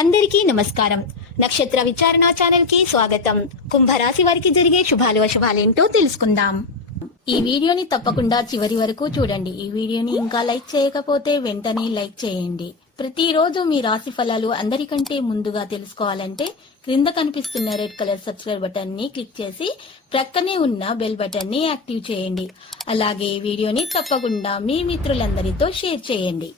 అందరికీ నమస్కారం. నక్షత్ర విచారణ ఛానల్ కి స్వాగతం. కుంభరాశి వారికి జరిగే శుభాలు అశుభాలేంటో తెలుసుకుందాం. ఈ వీడియోని తప్పకుండా చివరి వరకు చూడండి. ఈ వీడియోని ఇంకా లైక్ చేయకపోతే వెంటనే లైక్ చేయండి. ప్రతిరోజు మీ రాశి ఫలాలు అందరికంటే ముందుగా తెలుసుకోవాలంటే క్రింద కనిపిస్తున్న రెడ్ కలర్ సబ్స్క్రైబ్ బటన్ ని క్లిక్ చేసి ప్రక్కనే ఉన్న బెల్ బటన్ ని యాక్టివ్ చేయండి. అలాగే ఈ వీడియోని తప్పకుండా మీ మిత్రులందరితో షేర్ చేయండి.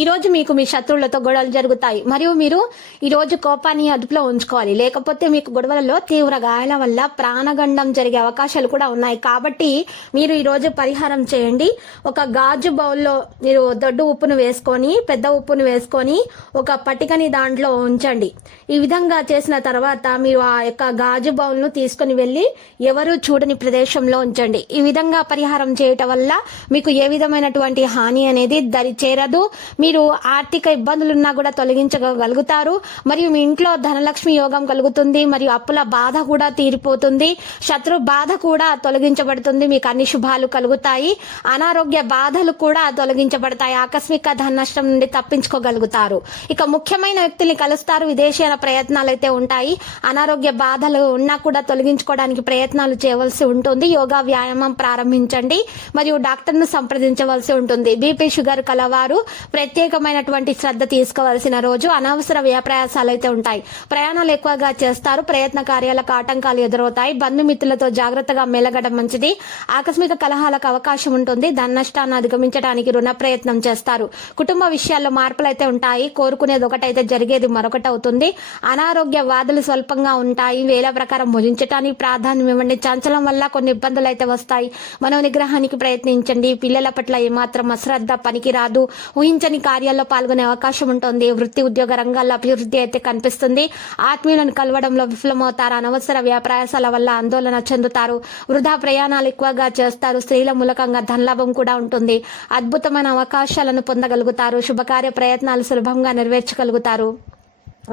ఈ రోజు మీకు మీ శత్రువులతో గొడవలు జరుగుతాయి మరియు మీరు ఈ రోజు కోపాన్ని అదుపులో ఉంచుకోవాలి. లేకపోతే మీకు గొడవలలో తీవ్ర గాయాల వల్ల ప్రాణగండం జరిగే అవకాశాలు కూడా ఉన్నాయి. కాబట్టి మీరు ఈ రోజు పరిహారం చేయండి. ఒక గాజు బౌల్లో మీరు దొడ్డు ఉప్పును వేసుకొని పెద్ద ఉప్పును వేసుకొని ఒక పట్టికని దాంట్లో ఉంచండి. ఈ విధంగా చేసిన తర్వాత మీరు ఆ యొక్క గాజు బౌల్ను తీసుకుని వెళ్లి ఎవరు చూడని ప్రదేశంలో ఉంచండి. ఈ విధంగా పరిహారం చేయటం వల్ల మీకు ఏ విధమైనటువంటి హాని అనేది దరి చేరదు. మీరు ఆర్థిక ఇబ్బందులున్నా కూడా తొలగించగలుగుతారు. మరియు మీ ఇంట్లో ధనలక్ష్మి యోగం కలుగుతుంది. మరియు అప్పుల బాధ కూడా తీరిపోతుంది. శత్రు బాధ కూడా తొలగించబడుతుంది. మీకు అన్ని శుభాలు కలుగుతాయి. అనారోగ్య బాధలు కూడా తొలగించబడతాయి. ఆకస్మిక ధన నష్టం నుండి తప్పించుకోగలుగుతారు. ఇక ముఖ్యమైన వ్యక్తుల్ని కలుస్తారు. విదేశీయాల ప్రయత్నాలు అయితే ఉంటాయి. అనారోగ్య బాధలు ఉన్నా కూడా తొలగించుకోవడానికి ప్రయత్నాలు చేయవలసి ఉంటుంది. యోగా వ్యాయామం ప్రారంభించండి. మరియు డాక్టర్ ను సంప్రదించవలసి ఉంటుంది. బీపీ షుగర్ కలవారు ప్రత్యేకమైనటువంటి శ్రద్ధ తీసుకోవాల్సిన రోజు. అనవసర వ్యయప్రయాసాలు అయితే ఉంటాయి. ప్రయాణాలు ఎక్కువగా చేస్తారు. ప్రయత్న కార్యాలకు ఆటంకాలు ఎదురవుతాయి. బంధుమిత్రులతో జాగ్రత్తగా మెలగడం మంచిది. ఆకస్మిక కలహాలకు అవకాశం ఉంటుంది. ధన నష్టాన్ని అధిగమించడానికి రుణ ప్రయత్నం చేస్తారు. కుటుంబ విషయాల్లో మార్పులు అయితే ఉంటాయి. కోరుకునేది ఒకటైతే జరిగేది మరొకటి అవుతుంది. అనారోగ్య వ్యాధులు స్వల్పంగా ఉంటాయి. వేల ప్రకారం భుజించడానికి ప్రాధాన్యం ఇవ్వండి. చంచలం వల్ల కొన్ని ఇబ్బందులు అయితే వస్తాయి. మనో నిగ్రహానికి ప్రయత్నించండి. పిల్లల పట్ల ఏమాత్రం అశ్రద్ధ పనికిరాదు. ఊహించని కార్యాల్లో పాల్గొనే అవకాశం ఉంటుంది. వృత్తి ఉద్యోగ రంగాల్లో అభివృద్ధి అయితే కనిపిస్తుంది. ఆత్మీయులను కలవడంలో విఫలమవుతారు. అనవసర వ్యాప్రయాసాల వల్ల ఆందోళన చెందుతారు. వృధా ప్రయాణాలు ఎక్కువగా చేస్తారు. స్త్రీల మూలకంగా ధనలాభం కూడా ఉంటుంది. అద్భుతమైన అవకాశాలను పొందగలుగుతారు. శుభకార్య ప్రయత్నాలు సులభంగా నెరవేర్చగలుగుతారు.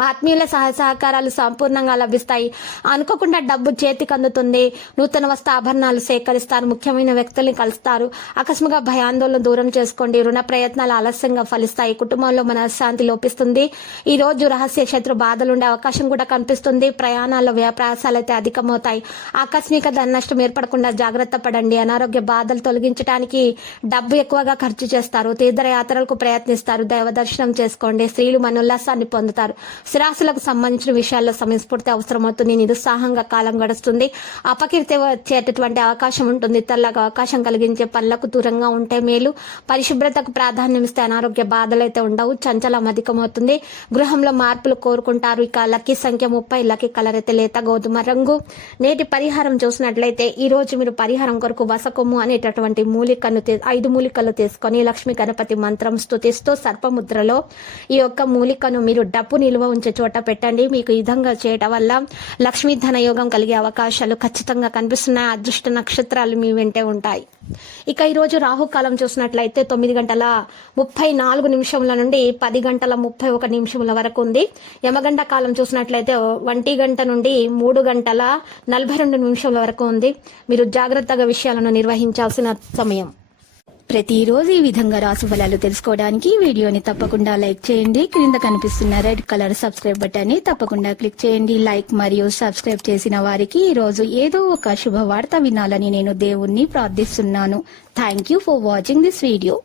ఆత్మీయుల సహకారాలు సంపూర్ణంగా లభిస్తాయి. అనుకోకుండా డబ్బు చేతికి అందుతుంది. నూతన వస్తు ఆభరణాలు సేకరిస్తారు. ముఖ్యమైన వ్యక్తుల్ని కలుస్తారు. ఆకస్మిక భయాందోళన దూరం చేసుకోండి. రుణ ప్రయత్నాలు ఆలస్యంగా ఫలిస్తాయి. కుటుంబంలో మనశ్శాంతి లోపిస్తుంది. ఈ రోజు రహస్య శత్రు బాధలుండే అవకాశం కూడా కనిపిస్తుంది. ప్రయాణాల్లో వ్యాప్రయాసాలు అయితే అధికమవుతాయి. ఆకస్మిక ధన నష్టం ఏర్పడకుండా జాగ్రత్త పడండి. అనారోగ్య బాధలు తొలగించడానికి డబ్బు ఎక్కువగా ఖర్చు చేస్తారు. తీర్థయాత్రలకు ప్రయత్నిస్తారు. దైవ దర్శనం చేసుకోండి. స్త్రీలు మనోల్లాసాన్ని పొందుతారు. స్థిరాస్తులకు సంబంధించిన విషయాల్లో సమయస్ఫూర్తి అవసరమవుతుంది. నిరుత్సాహంగా కాలం గడుస్తుంది. అపకీర్తి వచ్చేటటువంటి అవకాశం ఉంటుంది. ఇతరులకు అవకాశం కలిగించే పనులకు దూరంగా ఉంటే మేలు. పరిశుభ్రతకు ప్రాధాన్యం ఇస్తే అనారోగ్య బాధలు అయితే ఉండవు. చంచలం అధికమవుతుంది. గృహంలో మార్పులు కోరుకుంటారు. ఇక లక్కీ సంఖ్య 30. లక్కీ కలర్ అయితే లేత గోధుమ రంగు. నేటి పరిహారం చూసినట్లయితే ఈ రోజు మీరు పరిహారం కొరకు వసకొమ్ము అనేటటువంటి మూలికను 5 మూలికలు తీసుకొని లక్ష్మీ గణపతి మంత్రం స్తుతిస్తూ సర్పముద్రలో ఈ యొక్క మూలికను మీరు డబ్బు నిల్వ ఉంచే చోట పెట్టండి. మీకు ఈ విధంగా చేయటం వల్ల లక్ష్మీ ధన యోగం కలిగే అవకాశాలు ఖచ్చితంగా కనిపిస్తున్నాయి. అదృష్ట నక్షత్రాలు మీ వెంటే ఉంటాయి. ఇక ఈ రోజు రాహుకాలం చూసినట్లయితే 9:34 నుండి 10:31 వరకు ఉంది. యమగండ కాలం చూసినట్లయితే 1 నుండి 3:42 వరకు ఉంది. మీరు జాగ్రత్తగా విషయాలను నిర్వహించాల్సిన సమయం. ప్రతిరోజు ఈ విధంగా రాశి ఫలాలు తెలుసుకోవడానికి వీడియోని తప్పకుండా లైక్ చేయండి. క్రింద కనిపిస్తున్న రెడ్ కలర్ సబ్స్క్రైబ్ బటన్ ని తప్పకుండా క్లిక్ చేయండి. లైక్ మరియు సబ్స్క్రైబ్ చేసిన వారికి ఈ రోజు ఏదో ఒక శుభవార్త వినాలని నేను దేవుణ్ణి ప్రార్థిస్తున్నాను. Thank you for watching this video.